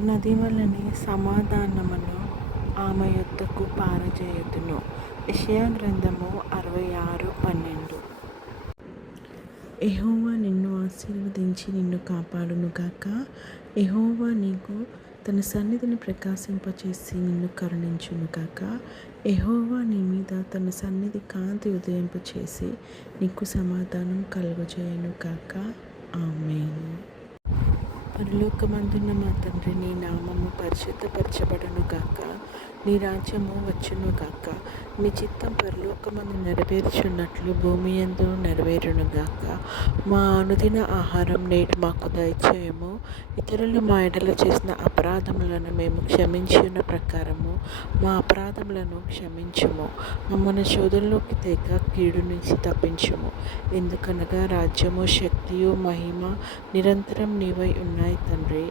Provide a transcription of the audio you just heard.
నది వలనే సమాధానమును ఆమె యొద్దకు పారజేయుదును. యెషయా గ్రంథము అరవై ఆరు పన్నెండు. ఎహోవా నిన్ను ఆశీర్వదించి నిన్ను కాపాడును గాక. ఎహోవా నీకు తన సన్నిధిని ప్రకాశింపచేసి నిన్ను కరుణించునుగాక ఎహోవా నీ మీద తన సన్నిధి కాంతి ఉదయింపచేసి నీకు సమాధానం కలుగజేయను గాక. ఆమెను. పరలోకమందున్న మా తండ్రి నీ నామము పరిశుద్ధపరచబడునుగాక నీ రాజ్యము వచ్చును గాక. మీ చిత్తం పరలోకమందు నెరవేర్చున్నట్లు భూమి యందు నెరవేరునుగాక మా అనుదిన ఆహారం నేటి మాకు దయచేయము. ఇతరులు మా ఎడల చేసిన అపరాధములను మేము క్షమించిన ప్రకారము మా అపరాధములను క్షమించుము. మమ్మల్ని శోధనలోకి తేక కీడు నుంచి తప్పించుము. ఎందుకనగా రాజ్యము శక్తియు మహిమ నిరంతరం నీవై ఉన్నాయి తండ్రి.